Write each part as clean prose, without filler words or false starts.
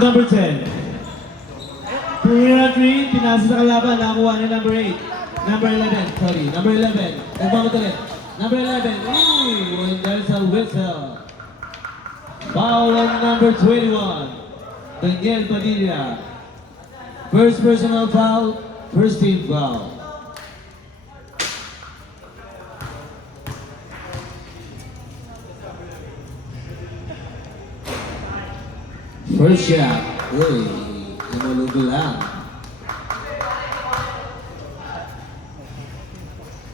Number 10. Pumira 3, pinasa sa kalaban, nakakuha na number 8. Number 11, sorry, number 11. Nagmamadali. Number 11, ooh, and there's a whistle. Foul on number 21, Daniel Padilla. First personal foul, first team foul. First shot, uy, inulugo lang.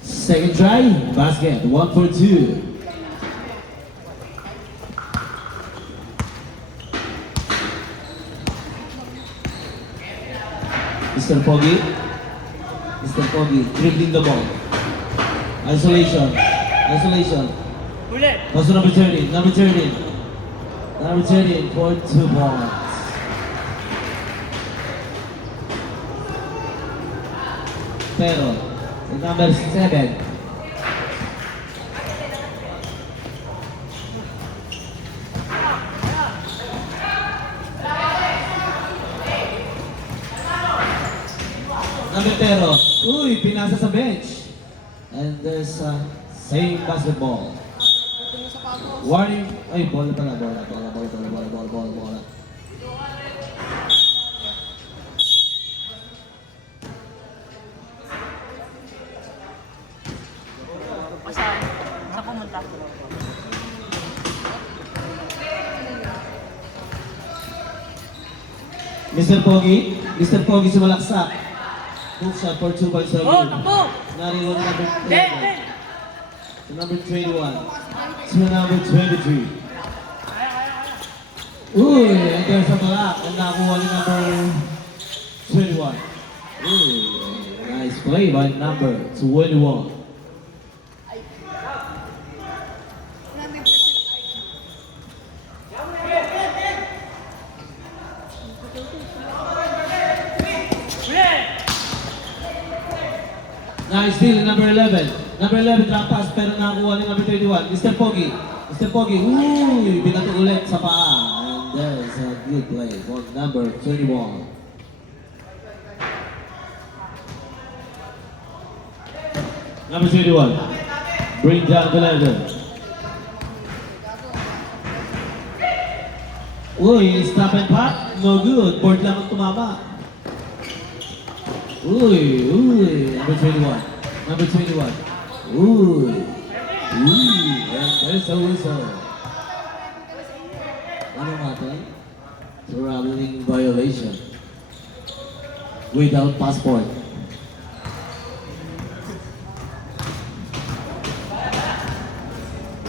Second try, basket, 1 for 2. Mr. Pogi, dribbling the ball. Isolation, Also number 13, number 13 for 2 points. Pero, number 7. Number Pero, uy, pinasa sa bench. And there's same basketball. Warning, ay, bola pala. Sa pumunta. Mr. Pogi sumalaksak. Hook shot for 2 points. Oh, takbo! Nariwan number 11. Den! To number 21. To number 23. Uy, enter sa balak. Ang nakuha ni number 21. Uy, nice play by number 21. Nice steal, number 11. Number 11 drop pass pero nakakuha ni number 31. Mr. Pogi, uy, binato ulit sa paa. And there's a good play for number 21. Number 21, bring down the level. Uy, stop and pop, no good. Board lang ang tumama. Uy, number 21. Uy, and there's a whistle. Ano nga ito? Traveling violation. Without passport.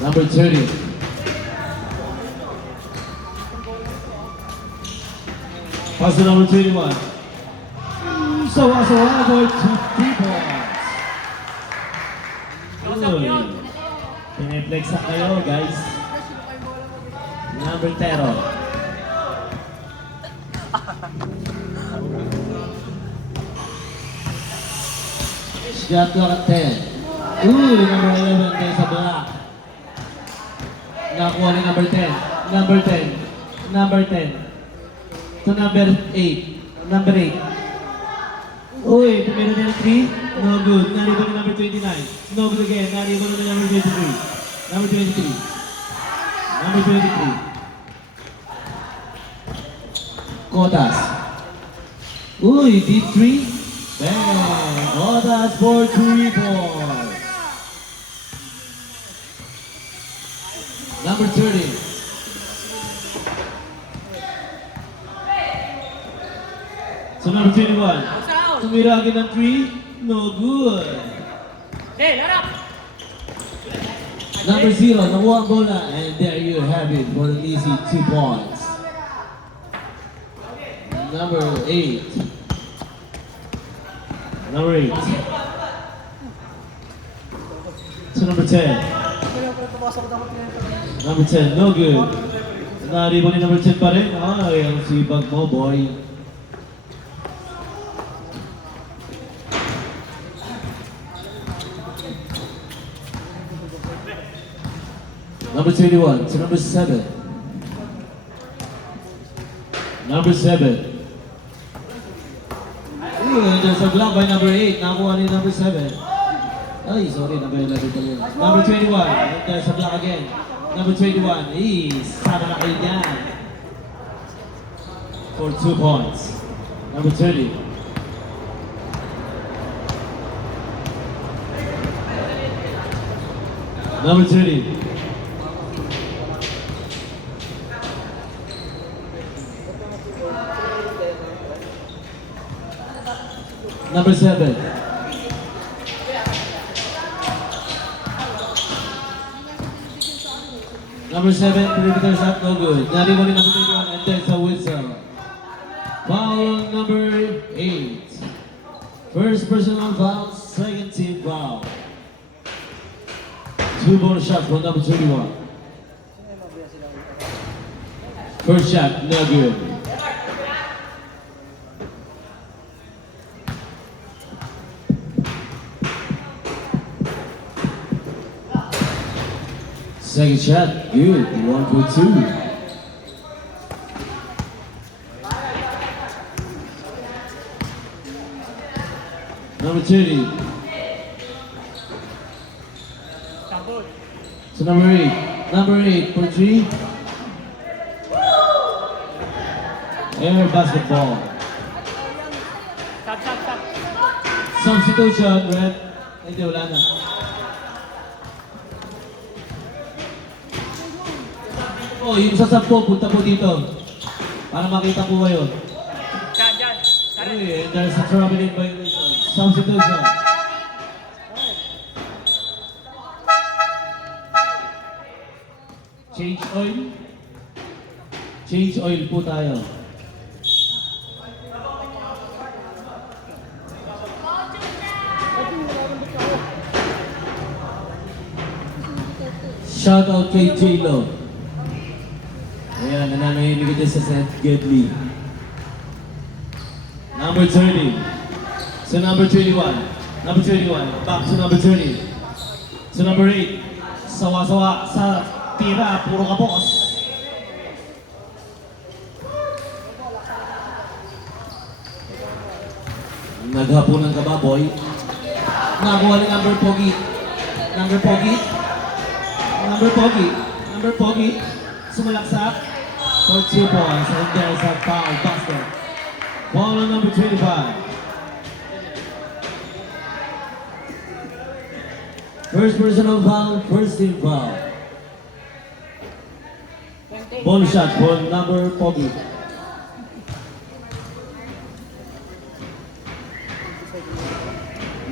Number 30. Pass to number 21. So for 2 people. Piniplex na kayo, guys. Number 10. Shot clock at 10. Ooh, number 11 kayo sa black. Nakuha ni number 10. Number 10. To number 8. Number 8. Uy, tumira niya ng 3. No good. Nariban ni number 29. No good again. Nariban ni number 23. Number 23. Kotas. Uy, deep 3. Bang! Kotas for 3 points. Number 30. So number 21. Tumira agad ng 3. No good. Hey, harap! Number 0, nakuha ang bola. And there you have it for an easy 2 points. Number 8. So number 10. Number 10, no good. Naribo ni number 10 pa rin. Ay, ang sibag mo, boy. Number 21 to number 7. Number 7. Ooh, and there's a block by number 8. Nakuha ni number 7. Ay, sorry, number 11 pala yun. Number 21. And there's a block again. Number 21. Sama na kayo dyan. For 2 points. Number 30. Number 30. Number 7. Number 7, perimeter shot, no good. Nariwan ni number 21, and there's a whistle. Foul number 8. First personal foul, second team foul. 2 bonus shots for number 21. First shot, no good. Second shot, good. 1 for 2. Number 30. Sabot. So number 8. Number 8 for 3. Air basketball. Tap, tap, tap. Substitution, red. Hindi, wala na. Oh, yung sa 10, punta po dito. Para makita po kayo. Dyan, dyan. Tara. Uy, and there's a traveling violation. Substitution. Change oil. Change oil po tayo. Shout out kay J-Lo. Ayan, nananahilig ito sa St. Gedley. Number 30. So number 21. Number 21. Back to number 30. So number 8. Sawa-sawa sa tira. Puro kapos. Naghapunan ka ba, boy? Nakuha ni number Pogi. Number Pogi. Number Pogi. Number Pogi. Sumalaksak for 2 points, and there's a foul basket. Ball on number 25. First personal foul, first team foul. Ball shot for number Pogi.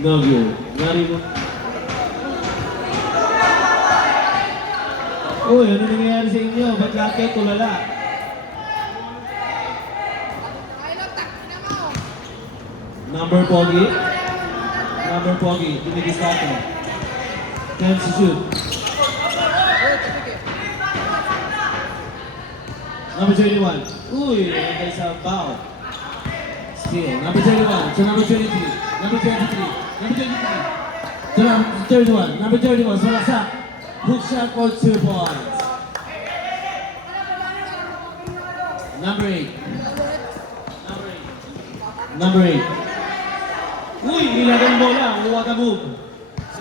No good. Not even. Uy, ano nangyayari sa inyo? Ba't lahat kayo tulala? Number Pogi. Number Pogi. Dumidistate. Time to shoot. Number 21. Uy, there's a foul. Still. Number 31. To number 23. Number 23. Number 23. To number 31. Number 31. Sumalaksak. Hook shot for 2 points. Number 8. Number 8. Number 8. Uy, ilagang bola. What a move.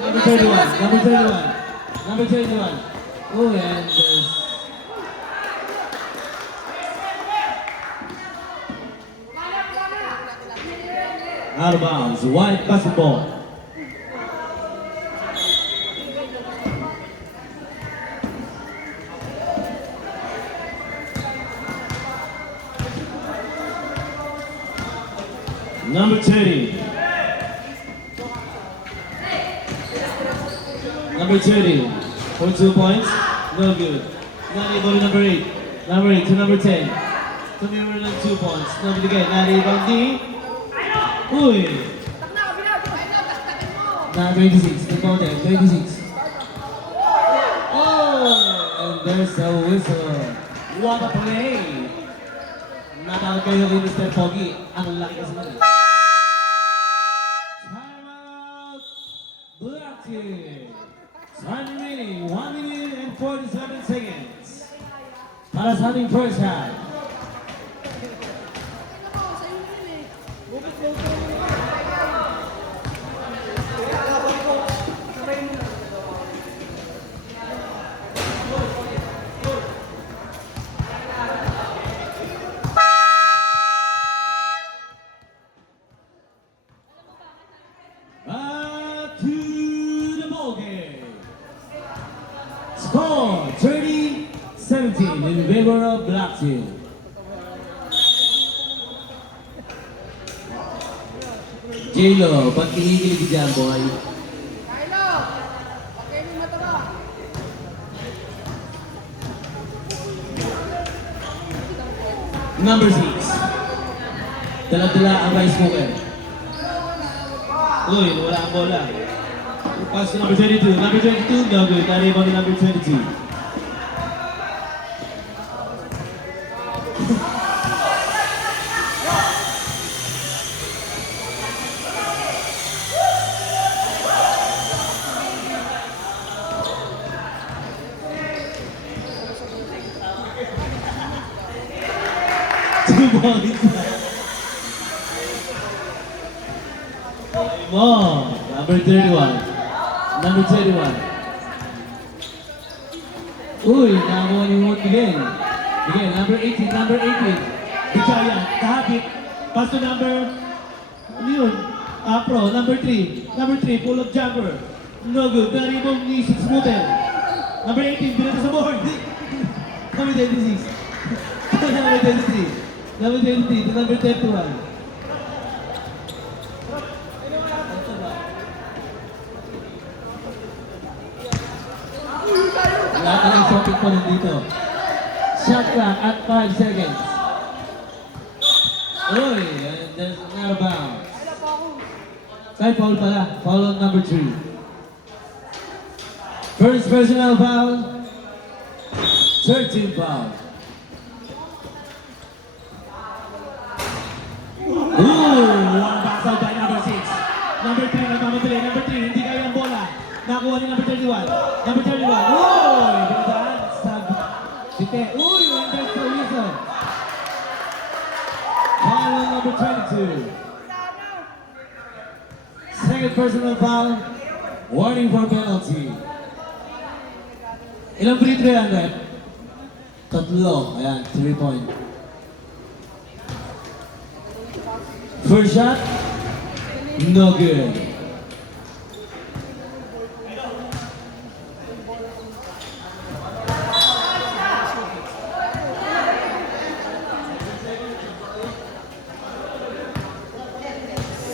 Number 31. Number 31. Number 31. Oh, and there's... Out of bounds. White basketball. Number 30. Number 30. For 2 points. No good. Not able to number 8. Number 8 to number 10. To number 2 points. Nobody get. Not able to. Uy. Nah, 26. The ball there. 26. Oh! And there's a whistle. What a play! Natawag kayo kay Mr. Pogi. Ang laki kasi nila. Timeout! Black team! Time remaining 1 minute and 47 seconds. Para sa ating first half. favor of Black Team. J-Lo, ba't kinikilig dyan, boy? Kylo! Okay mo mataba. Number 6. Dala-dala ang rice cooker. Uy, wala ang bola. Pass to number 22. Number 22, no good. Nariban ni number 22. Two points. Mo, number 31. Number 31. Uy, nakakuha ni Wot Miguel. Miguel, number 18, number 18. Bichaya, kahapit. Pass to number, ano yun? Pro, number 3. Number 3, pull-up jumper. No good. Naribong ni 6 Mutel. Number 18, binata sa board. Number 26. Number 23. Number 23 to number 31. Lahat na ng shopping pa nandito. Shot clock at 5 seconds. Uy, and there's another bounce. Kahit foul pala. Foul on number 3. First personal foul. 13 foul. Ooh, one box out by number 6. Number 3, nagmamadali. Number 3, hindi kaya ang bola. Nakuha ni number 31. Number 31. Uy, binadaan sa site. Uy, under sa whistle. Foul on number 22. Second personal foul. Warning for penalty. Ilang free throw yan, Rep? Tatlo. Ayan, 3 point. First shot, no good.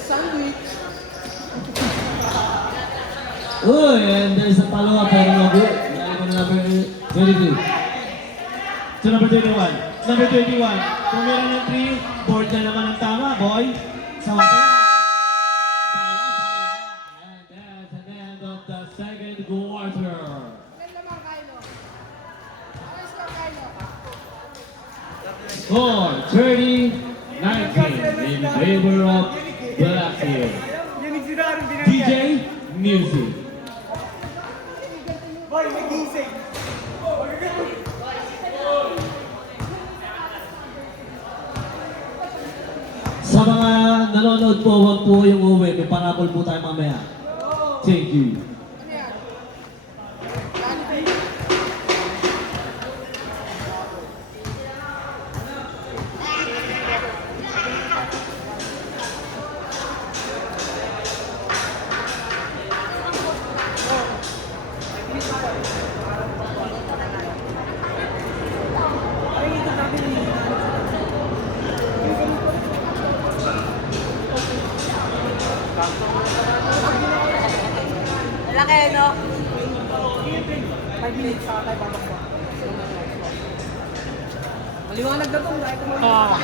Sandwich. Uy, and there's a follow-up pero no good. Nalagay ko na number 22. To number 21. Number 21. Kung meron ng 3, board na naman ang tama, boy. Sama ko. And that's an end of the second quarter. Ilan naman, Kylo? Ano score, Kylo? Score 30-19 in favor of Black Team. Yung sinabi DJ Music. Boy, nagising. Sa mga nanonood po, huwag po yung uwi. May parabol po tayo mamaya. Thank you. Ano yan? Sandwich. Laki, no? 5 minutes sa tayo babakwa. Maliwanag na to, dahil Ah.